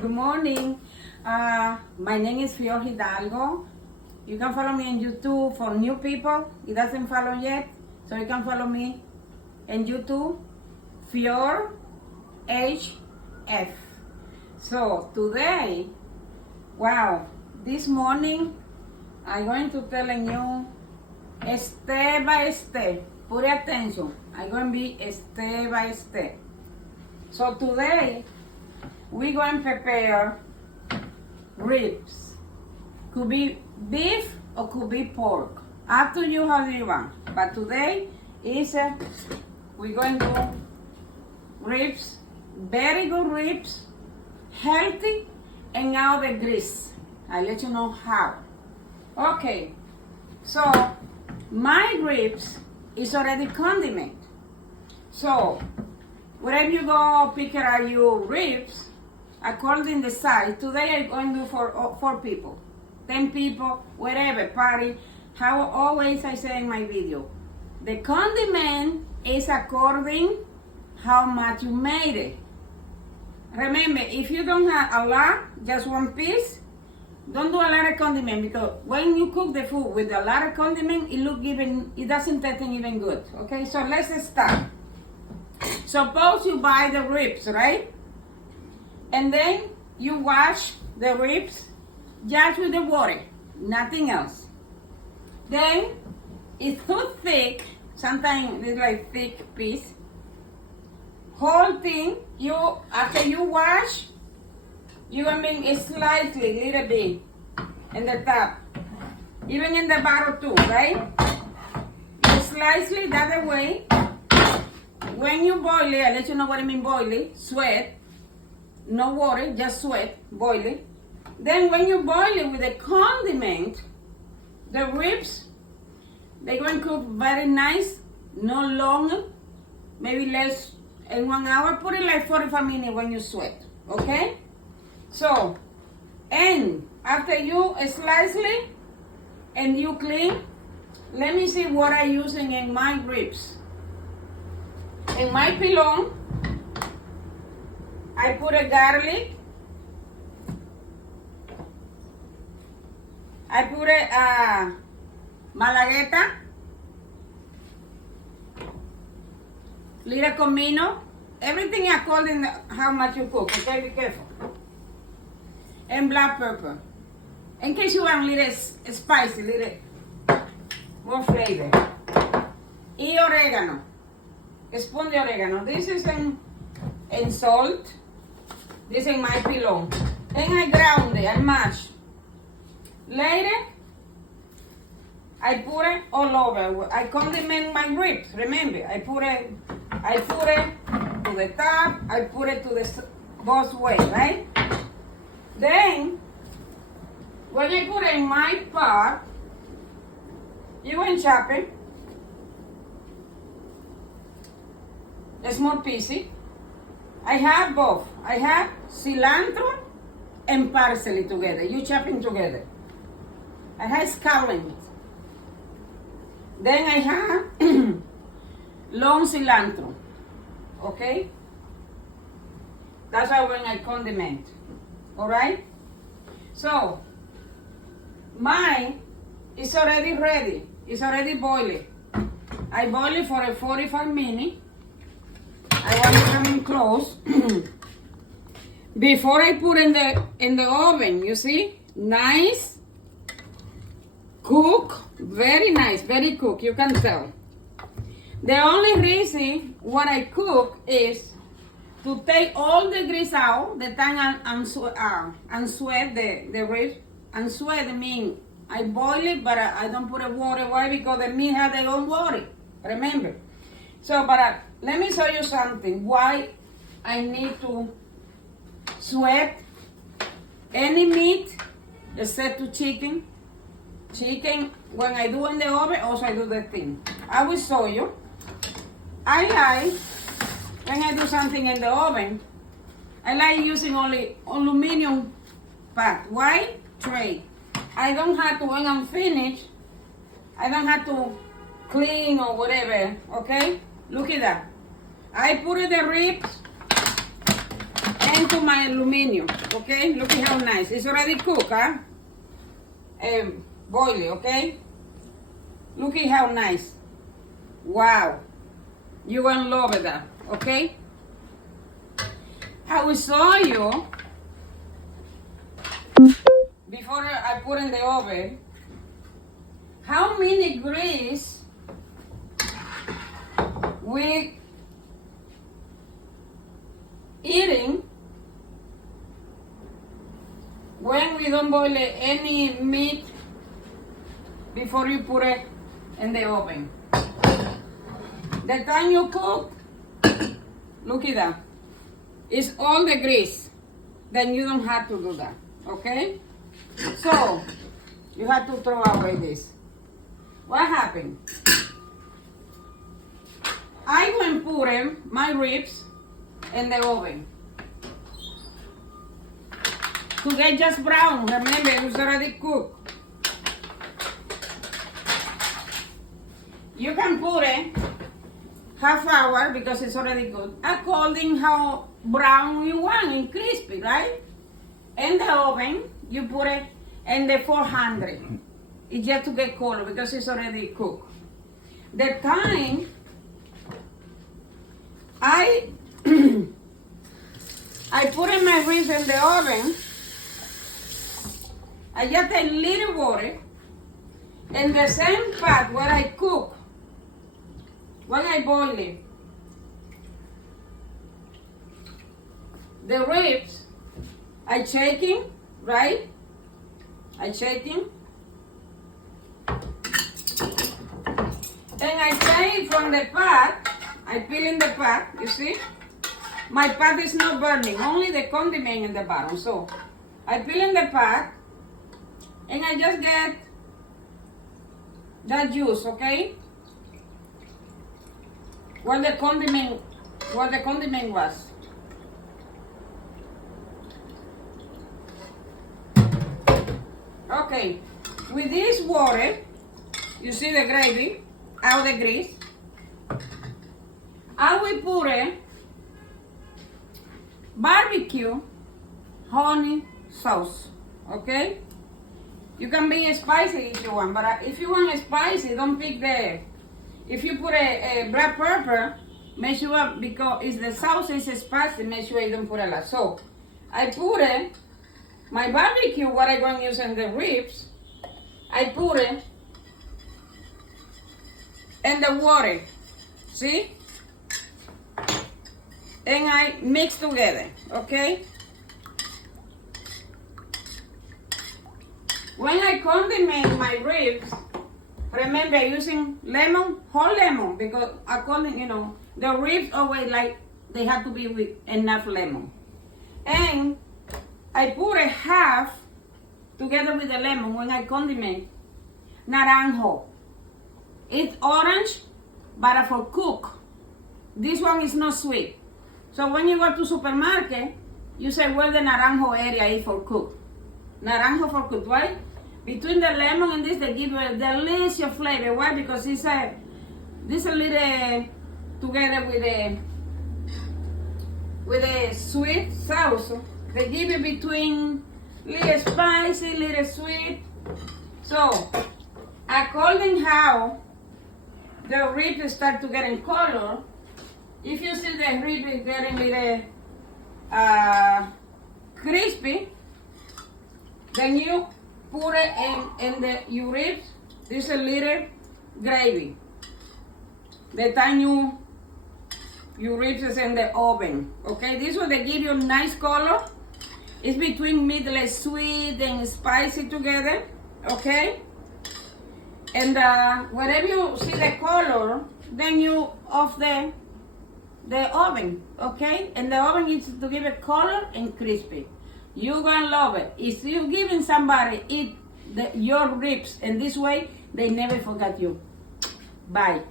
Good morning. My name is Fior Hidalgo. You can follow me on YouTube for new people. It doesn't follow yet, so you can follow me on YouTube, Fior HF. So today, wow, this morning I'm going to telling you step by step. Put attention. I'm going to be step by step. So today we're going to prepare ribs. Could be beef or could be pork. Up to you how you want. But today is we're going to do ribs, very good ribs, healthy and out of the grease. I'll let you know how. Okay, so my ribs is already condiment. So wherever you go pick out your ribs, according the size, today I'm going to do for 4 people, 10 people, whatever, party, how always I say in my video. The condiment is according how much you made it. Remember, if you don't have a lot, just 1 piece, don't do a lot of condiment because when you cook the food with a lot of condiment, it doesn't taste even good. Okay, so let's start. Suppose you buy the ribs, right? And then you wash the ribs just with the water, nothing else. Then it's too thick, sometimes it's like thick piece. Whole thing, after you wash, you're gonna make it slightly, little bit, in the top. Even in the bottom too, right? Slightly that way. When you boil it, I'll let you know what I mean boil it, sweat. No water, just sweat, boil it. Then when you boil it with the condiment, the ribs, they're going to cook very nice, no long, maybe less in 1 hour. Put it like 45 minutes when you sweat, okay? So, and after you slice it and you clean, let me see what I'm using in my ribs. In my pilon, I put a garlic. I put a malagueta, little comino, everything according to how much you cook, okay, be careful. And black pepper. In case you want a little spicy, little more flavor. Y oregano, a spoon de oregano. This is in salt. This is my pilon. Then I ground it, I mash. Later, I put it all over. I condiment my ribs. Remember, I put it to the top. I put it to the both way, right? Then, when I put it in my pot, you can chop it. A small piece. I have both. I have cilantro and parsley together. You chop them together. I have scallions. Then I have long cilantro. Okay? That's how when I condiment. Alright? So, mine is already ready. It's already boiling. I boil it for 45 minutes. I want to come in close. Before I put in the oven, you see? Nice. Cook. Very nice. Very cook. You can tell. The only reason what I cook is to take all the grease out, the time and sweat the ribs. And sweat means I boil it, but I don't put water. Why? Because the meat has their own water. Remember. So, but let me show you something. Why I need to sweat any meat except to chicken. Chicken, when I do in the oven, also I do the thing. I will show you. I like, when I do something in the oven, I like using only aluminum pot. Why? Tray. I don't have to, when I'm finished, I don't have to clean or whatever, okay? Look at that. I put the ribs into my aluminum, okay? Look at how nice. It's already cooked, huh? Boiling, okay? Look at how nice. Wow. You're gonna love that, okay? I will show you before I put in the oven how many grease we eating when we don't boil any meat before you put it in the oven. The time you cook, look at that. It's all the grease. Then you don't have to do that, okay? So, you have to throw away this. What happened? I went putting my ribs in the oven to get just brown. Remember, it was already cooked. You can put it half hour because it's already good, according how brown you want and crispy, right? In the oven, you put it in the 400. It's just to get color because it's already cooked. The time I I put in my ribs in the oven, I just a little water in the same pot where I cook, when I boil it. The ribs, I shaking, right? I shaking. And I take from the pot, I peel in the pot, you see? My pot is not burning, only the condiment in the bottom. So I peel in the pot and I just get that juice, okay? Where the condiment was. Okay, with this water, you see the gravy, out the grease. I will put a barbecue honey sauce, okay? You can be spicy if you want, but if you want spicy, don't pick the, if you put a black pepper, make sure, because if the sauce is spicy, make sure you don't put a lot. So, I put it, my barbecue, what I'm going to use in the ribs, I put it in the water, see? And I mix together, okay? When I condiment my ribs, remember using lemon, whole lemon, because according, the ribs always like, they have to be with enough lemon. And I put a half together with the lemon when I condiment naranjo. It's orange, but for cook. This one is not sweet. So when you go to supermarket, you say where the naranjo area is for cook. Naranjo for cook, right? Between the lemon and this, they give you a delicious flavor. Why? Because this a little together with a sweet sauce. They give you between little spicy, little sweet. So, according how the ribs start to get in color, if you see the ribs getting little crispy, then you put it in your ribs. This is a little gravy. The time your ribs is in the oven. Okay, this will they give you a nice color. It's between middle sweet and spicy together. Okay, and whenever you see the color, then you off the oven. Okay, and the oven is to give it color and crispy. You're gonna love it. If you're giving somebody eat your ribs in this way, they never forget you. Bye.